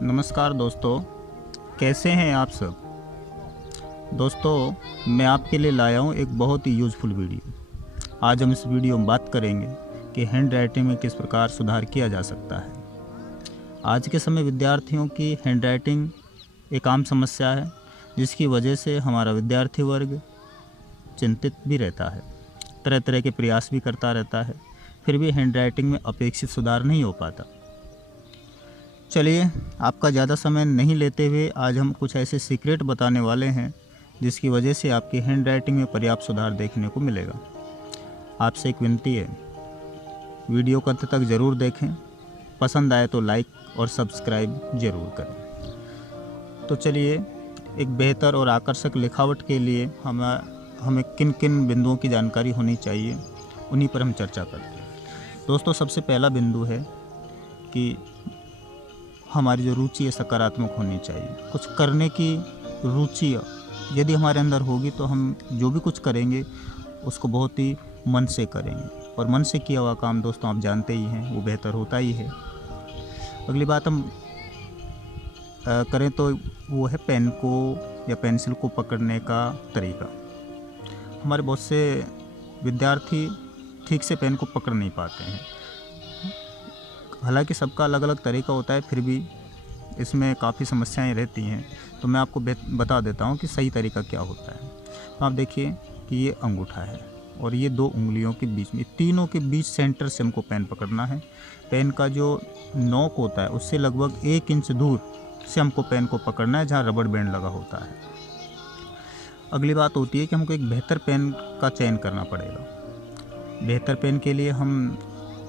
नमस्कार दोस्तों, कैसे हैं आप सब। दोस्तों, मैं आपके लिए लाया हूं एक बहुत ही यूज़फुल वीडियो। आज हम इस वीडियो में बात करेंगे कि हैंड राइटिंग में किस प्रकार सुधार किया जा सकता है। आज के समय विद्यार्थियों की हैंड राइटिंग एक आम समस्या है, जिसकी वजह से हमारा विद्यार्थी वर्ग चिंतित भी रहता है, तरह तरह के प्रयास भी करता रहता है, फिर भी हैंड राइटिंग में अपेक्षित सुधार नहीं हो पाता। चलिए, आपका ज़्यादा समय नहीं लेते हुए आज हम कुछ ऐसे सीक्रेट बताने वाले हैं जिसकी वजह से आपकी हैंड राइटिंग में पर्याप्त सुधार देखने को मिलेगा। आपसे एक विनती है, वीडियो को अंत तक ज़रूर देखें, पसंद आए तो लाइक और सब्सक्राइब ज़रूर करें। तो चलिए, एक बेहतर और आकर्षक लिखावट के लिए हमें किन किन बिंदुओं की जानकारी होनी चाहिए, उन्हीं पर हम चर्चा करते हैं। दोस्तों, सबसे पहला बिंदु है कि हमारी जो रुचि है सकारात्मक होनी चाहिए। कुछ करने की रुचि यदि हमारे अंदर होगी तो हम जो भी कुछ करेंगे उसको बहुत ही मन से करेंगे, और मन से किया हुआ काम दोस्तों आप जानते ही हैं वो बेहतर होता ही है। अगली बात हम करें तो वो है पेन को या पेंसिल को पकड़ने का तरीका। हमारे बहुत से विद्यार्थी ठीक से पेन को पकड़ नहीं पाते हैं। हालांकि सबका अलग अलग तरीका होता है, फिर भी इसमें काफ़ी समस्याएं रहती हैं। तो मैं आपको बता देता हूं कि सही तरीका क्या होता है। तो आप देखिए कि ये अंगूठा है और ये दो उंगलियों के बीच में, तीनों के बीच सेंटर से हमको पेन पकड़ना है। पेन का जो नोक होता है उससे लगभग 1 इंच दूर से हमको पेन को पकड़ना है, जहाँ रबड़ बैंड लगा होता है। अगली बात होती है कि हमको एक बेहतर पेन का चयन करना पड़ेगा। बेहतर पेन के लिए हम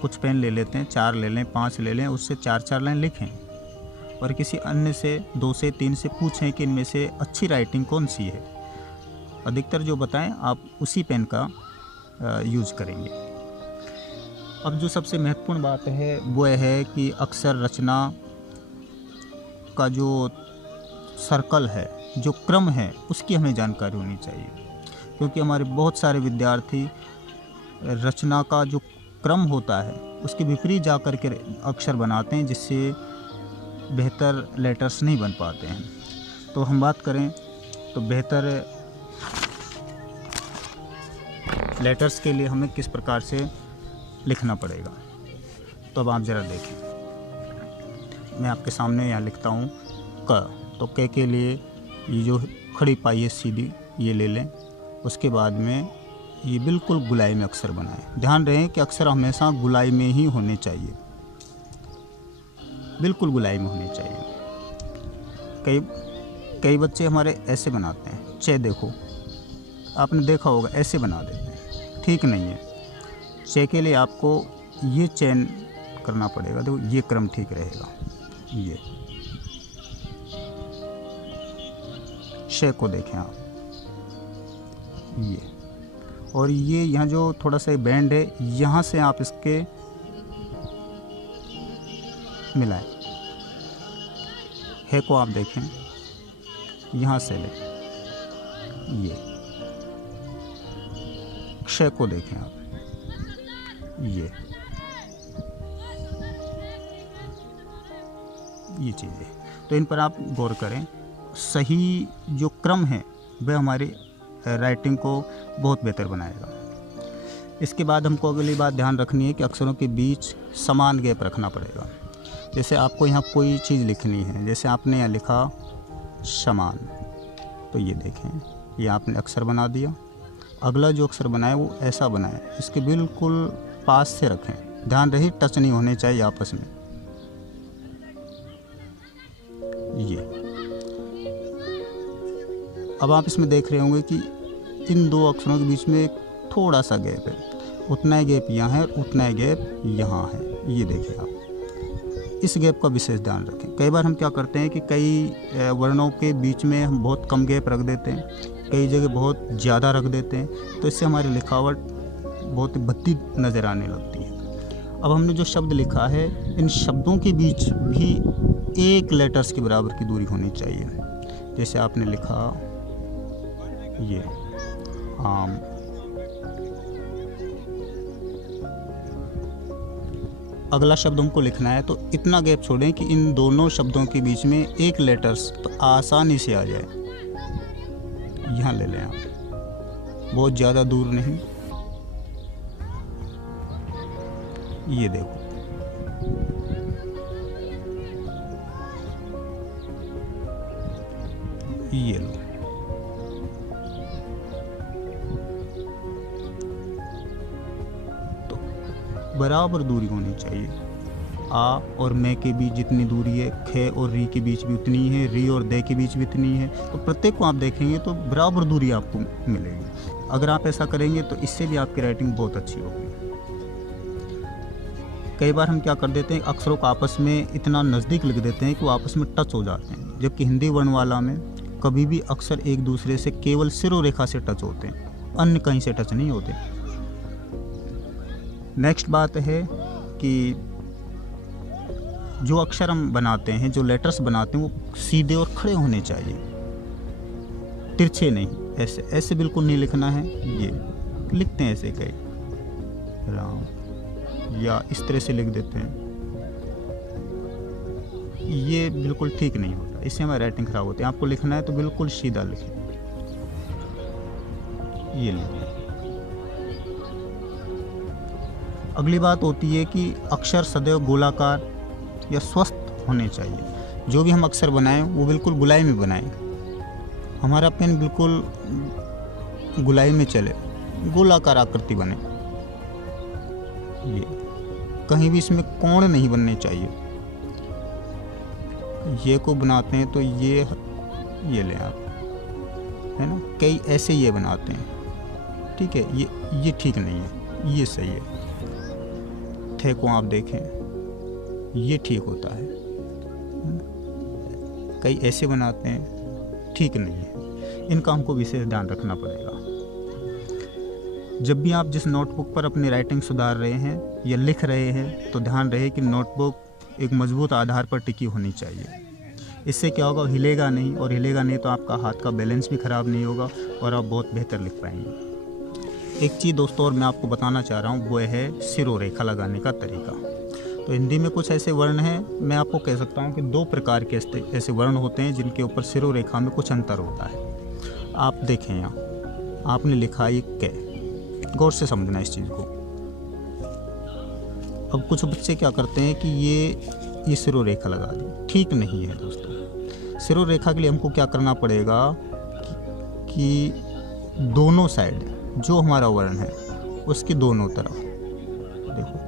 कुछ पेन ले लेते हैं, 4 ले लें, 5 ले लें, उससे 4-4 लाइन लिखें, और किसी अन्य से 2 से 3 से पूछें कि इनमें से अच्छी राइटिंग कौन सी है। अधिकतर जो बताएं आप उसी पेन का यूज़ करेंगे। अब जो सबसे महत्वपूर्ण बात है वो है कि अक्षर रचना का जो सर्कल है, जो क्रम है, उसकी हमें जानकारी होनी चाहिए, क्योंकि हमारे बहुत सारे विद्यार्थी रचना का जो क्रम होता है उसके विपरीत जा कर के अक्षर बनाते हैं, जिससे बेहतर लेटर्स नहीं बन पाते हैं। तो हम बात करें तो बेहतर लेटर्स के लिए हमें किस प्रकार से लिखना पड़ेगा। तो अब आप ज़रा देखें, मैं आपके सामने यहाँ लिखता हूँ क। तो क के लिए ये जो खड़ी पाई है सीधी, ये ले लें। उसके बाद में ये बिल्कुल गुलाई में अक्षर बनाएं। ध्यान रहे कि अक्षर हमेशा गुलाई में ही होने चाहिए, बिल्कुल गुलाई में होने चाहिए। कई बच्चे हमारे ऐसे बनाते हैं, चे देखो, आपने देखा होगा ऐसे बना देते हैं, ठीक नहीं है। चे के लिए आपको ये चयन करना पड़ेगा। देखो ये क्रम ठीक रहेगा। ये शे को देखें आप, ये, और ये यहाँ जो थोड़ा सा बैंड है, यहाँ से आप इसके मिलाएं। है को आप देखें, यहाँ से लें, ये क्षय को देखें आप, ये चीज़ें। तो इन पर आप गौर करें। सही जो क्रम है वह हमारी राइटिंग को बहुत बेहतर बनाएगा। इसके बाद हमको अगली बात ध्यान रखनी है कि अक्षरों के बीच समान गैप रखना पड़ेगा। जैसे आपको यहाँ कोई चीज़ लिखनी है, जैसे आपने यहाँ लिखा समान, तो ये देखें, ये आपने अक्षर बना दिया। अगला जो अक्षर बनाए वो ऐसा बनाए, इसके बिल्कुल पास से रखें। ध्यान रहे टच नहीं होने चाहिए आपस में। ये अब आप इसमें देख रहे होंगे कि इन दो अक्षरों के बीच में थोड़ा सा गैप है, उतना ही गैप यहाँ है, उतना ही गैप यहाँ है। ये देखें आप, इस गैप का विशेष ध्यान रखें। कई बार हम क्या करते हैं कि कई वर्णों के बीच में हम बहुत कम गैप रख देते हैं, कई जगह बहुत ज़्यादा रख देते हैं, तो इससे हमारी लिखावट बहुत भद्दी नज़र आने लगती है। अब हमने जो शब्द लिखा है, इन शब्दों के बीच भी 1 लेटर्स के बराबर की दूरी होनी चाहिए। जैसे आपने लिखा ये आम, अगला शब्द हमको लिखना है तो इतना गैप छोड़ें कि इन दोनों शब्दों के बीच में एक लेटर्स तो आसानी से आ जाए। यहाँ ले लें आप, बहुत ज़्यादा दूर नहीं। ये देखो, ये लो। तो बराबर दूरी होनी चाहिए। आ और मैं के बीच जितनी दूरी है, खे और री के बीच भी उतनी है, री और दे के बीच भी उतनी है। तो प्रत्येक को आप देखेंगे तो बराबर दूरी आपको मिलेगी। अगर आप ऐसा करेंगे तो इससे भी आपकी राइटिंग बहुत अच्छी होगी। कई बार हम क्या कर देते हैं, अक्षरों को आपस में इतना नज़दीक लिख देते हैं कि वो आपस में टच हो जाते हैं, जबकि हिंदी वर्णमाला में कभी भी अक्षर एक दूसरे से केवल सिरों रेखा से टच होते हैं, अन्य कहीं से टच नहीं होते। नेक्स्ट बात है कि जो अक्षर हम बनाते हैं, जो लेटर्स बनाते हैं, वो सीधे और खड़े होने चाहिए, तिरछे नहीं। ऐसे ऐसे बिल्कुल नहीं लिखना है। ये लिखते हैं ऐसे कई राम, या इस तरह से लिख देते हैं, ये बिल्कुल ठीक नहीं होता, इससे हमारी राइटिंग खराब होती है। आपको लिखना है तो बिल्कुल सीधा लिखें। ये लिखिए। अगली बात होती है कि अक्षर सदैव गोलाकार या स्वस्थ होने चाहिए। जो भी हम अक्षर बनाएं वो बिल्कुल गुलाई में बनाएं। हमारा पेन बिल्कुल गुलाई में चले, गोलाकार आकृति बने। ये कहीं भी इसमें कोण नहीं बनने चाहिए। ये को बनाते हैं तो ये ले आप, है ना, कई ऐसे ये बनाते हैं, ठीक है। ये ठीक नहीं है, ये सही है। थे को आप देखें, ये ठीक होता है। कई ऐसे बनाते हैं, ठीक नहीं है। इनका हमको विशेष ध्यान रखना पड़ेगा। जब भी आप जिस नोटबुक पर अपनी राइटिंग सुधार रहे हैं या लिख रहे हैं तो ध्यान रहे कि नोटबुक एक मजबूत आधार पर टिकी होनी चाहिए। इससे क्या होगा, हिलेगा नहीं, और हिलेगा नहीं तो आपका हाथ का बैलेंस भी ख़राब नहीं होगा और आप बहुत बेहतर लिख पाएंगे। एक चीज़ दोस्तों और मैं आपको बताना चाह रहा हूँ, वो है सिरों रेखा लगाने का तरीका। तो हिंदी में कुछ ऐसे वर्ण हैं, मैं आपको कह सकता हूँ कि 2 प्रकार के ऐसे वर्ण होते हैं जिनके ऊपर सिरों रेखा में कुछ अंतर होता है। आप देखें, यहाँ आपने लिखा ये कै, गौर से समझना इस चीज़ को। अब कुछ बच्चे क्या करते हैं कि ये सिरों रेखा लगा दी, ठीक नहीं है दोस्तों। सिरों रेखा के लिए हमको क्या करना पड़ेगा कि दोनों साइड जो हमारा वर्ण है उसके दोनों तरफ देखो,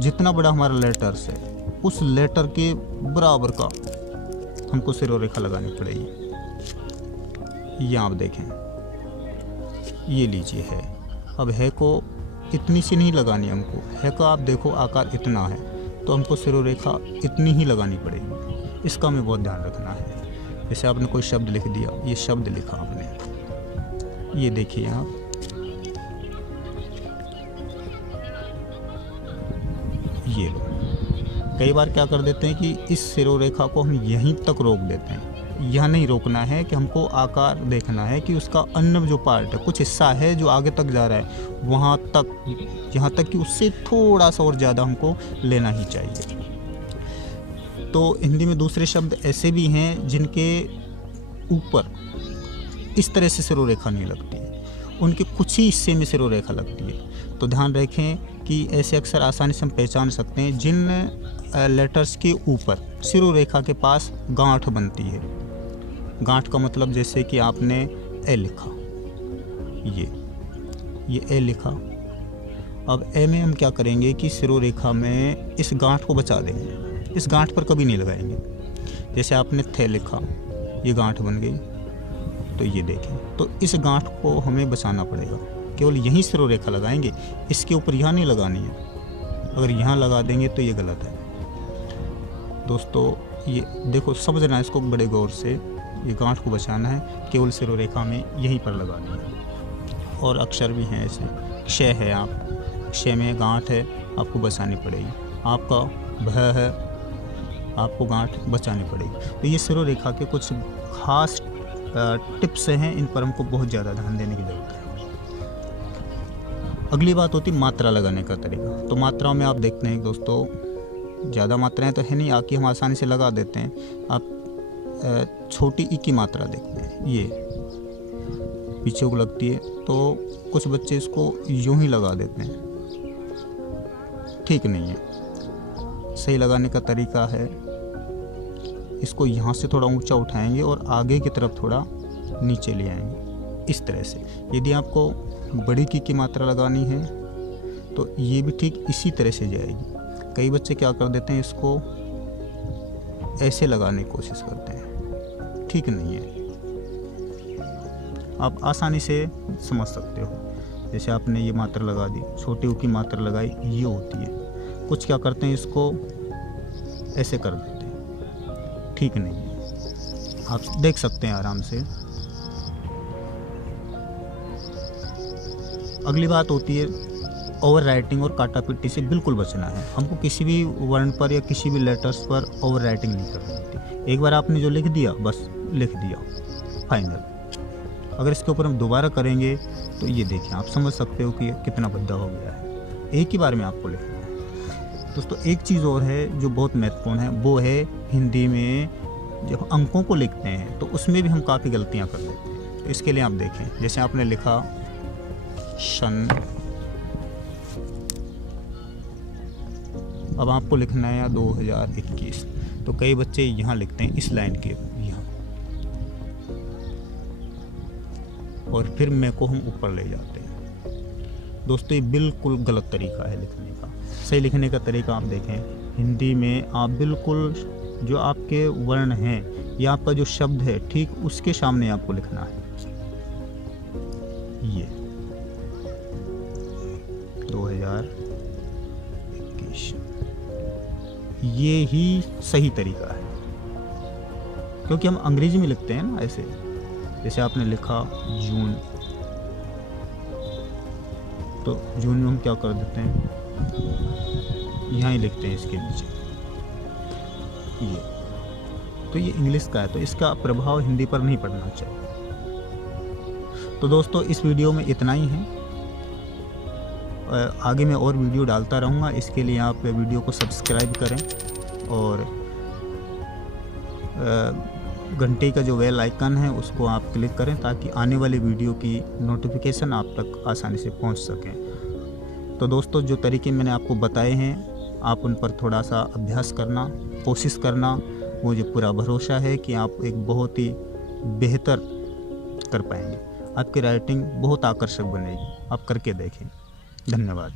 जितना बड़ा हमारा लेटर्स है उस लेटर के बराबर का हमको सिरों रेखा लगानी पड़ेगी। ये आप देखें, ये लीजिए है। अब है को इतनी सी नहीं लगानी हमको, है का आप देखो आकार इतना है तो हमको सिरों रेखा इतनी ही लगानी पड़ेगी। इसका हमें बहुत ध्यान रखना है। जैसे आपने कोई शब्द लिख दिया, ये शब्द लिखा आपने, ये देखिए यहाँ, ये लो। कई बार क्या कर देते हैं कि इस सिरों रेखा को हम यहीं तक रोक देते हैं। यह नहीं रोकना है कि हमको आकार देखना है कि उसका अन्य जो पार्ट है, कुछ हिस्सा है जो आगे तक जा रहा है, वहाँ तक, यहाँ तक कि उससे थोड़ा सा और ज़्यादा हमको लेना ही चाहिए। तो हिंदी में दूसरे शब्द ऐसे भी हैं जिनके ऊपर इस तरह से सिरों रेखा नहीं लगती है, उनके कुछ ही हिस्से में सिरों रेखा लगती है। तो ध्यान रखें कि ऐसे अक्षर आसानी से हम पहचान सकते हैं जिन लेटर्स के ऊपर सिरों रेखा के पास गांठ बनती है। गांठ का मतलब जैसे कि आपने ए लिखा, ये ए लिखा। अब ए में हम क्या करेंगे कि सिरों रेखा में इस गांठ को बचा देंगे, इस गांठ पर कभी नहीं लगाएंगे। जैसे आपने थे लिखा, ये गांठ बन गई, तो ये देखें, तो इस गांठ को हमें बचाना पड़ेगा। केवल यहीं सिरों रेखा लगाएंगे, इसके ऊपर यहाँ नहीं लगानी है। अगर यहाँ लगा देंगे तो ये गलत है दोस्तों। ये देखो, समझना इसको बड़े गौर से, ये गांठ को बचाना है, केवल सिरों रेखा में यहीं पर लगानी है। और अक्षर भी हैं ऐसे, क्षय है, आप क्षय में गांठ है, आपको बचानी पड़ेगी। आपका भ है, आपको गांठ बचानी पड़ेगी। तो ये सिरों रेखा के कुछ खास टिप्स हैं, इन पर हमको बहुत ज़्यादा ध्यान देने की ज़रूरत है। अगली बात होती मात्रा लगाने का तरीका। तो मात्राओं में आप देखते हैं दोस्तों, ज़्यादा मात्राएं तो है नहीं आकि हम आसानी से लगा देते हैं। आप छोटी ई की मात्रा देखते हैं, ये पीछे को लगती है, तो कुछ बच्चे इसको यूं ही लगा देते हैं, ठीक नहीं है। सही लगाने का तरीका है, इसको यहाँ से थोड़ा ऊंचा उठाएंगे और आगे की तरफ थोड़ा नीचे ले आएंगे, इस तरह से। यदि आपको बड़ी की मात्रा लगानी है तो ये भी ठीक इसी तरह से जाएगी। कई बच्चे क्या कर देते हैं, इसको ऐसे लगाने की कोशिश करते हैं, ठीक नहीं है। आप आसानी से समझ सकते हो। जैसे आपने ये मात्रा लगा दी, छोटी ऊ की मात्रा लगाई, ये होती है। कुछ क्या करते हैं, इसको ऐसे कर देते हैं, ठीक नहीं है। आप देख सकते हैं आराम से। अगली बात होती है ओवर राइटिंग और काटा पिट्टी से बिल्कुल बचना है। हमको किसी भी वर्ण पर या किसी भी लेटर्स पर ओवर राइटिंग नहीं करनी होती। एक बार आपने जो लिख दिया, बस लिख दिया, फाइनल। अगर इसके ऊपर हम दोबारा करेंगे तो ये देखें, आप समझ सकते हो कि कितना भद्दा हो गया है। एक ही बार में आपको लिखना है। दोस्तों एक चीज़ और है जो बहुत महत्वपूर्ण है, वो है हिंदी में जब अंकों को लिखते हैं तो उसमें भी हम काफ़ी गलतियाँ कर देते हैं। तो इसके लिए आप देखें, जैसे आपने लिखा सन, अब आपको लिखना है 2021, तो कई बच्चे यहाँ लिखते हैं, इस लाइन के यहाँ, और फिर मैं को हम ऊपर ले जाते हैं। दोस्तों ये बिल्कुल गलत तरीका है लिखने का। सही लिखने का तरीका आप देखें, हिंदी में आप बिल्कुल जो आपके वर्ण हैं या आपका जो शब्द है, ठीक उसके सामने आपको लिखना है। ये 2021, ये ही सही तरीका है, क्योंकि हम अंग्रेजी में लिखते हैं ना ऐसे। जैसे आपने लिखा जून, तो जून में हम क्या कर देते हैं, यहाँ ही लिखते हैं इसके नीचे ये। तो ये इंग्लिश का है, तो इसका प्रभाव हिंदी पर नहीं पड़ना चाहिए। तो दोस्तों इस वीडियो में इतना ही है। आगे मैं और वीडियो डालता रहूँगा, इसके लिए आप वीडियो को सब्सक्राइब करें और घंटे का जो बेल आइकन है उसको आप क्लिक करें, ताकि आने वाली वीडियो की नोटिफिकेशन आप तक आसानी से पहुंच सकें। तो दोस्तों जो तरीके मैंने आपको बताए हैं, आप उन पर थोड़ा सा अभ्यास करना, कोशिश करना। मुझे पूरा भरोसा है कि आप एक बहुत ही बेहतर कर पाएंगे। आपकी राइटिंग बहुत आकर्षक बनेगी, आप करके देखें। धन्यवाद।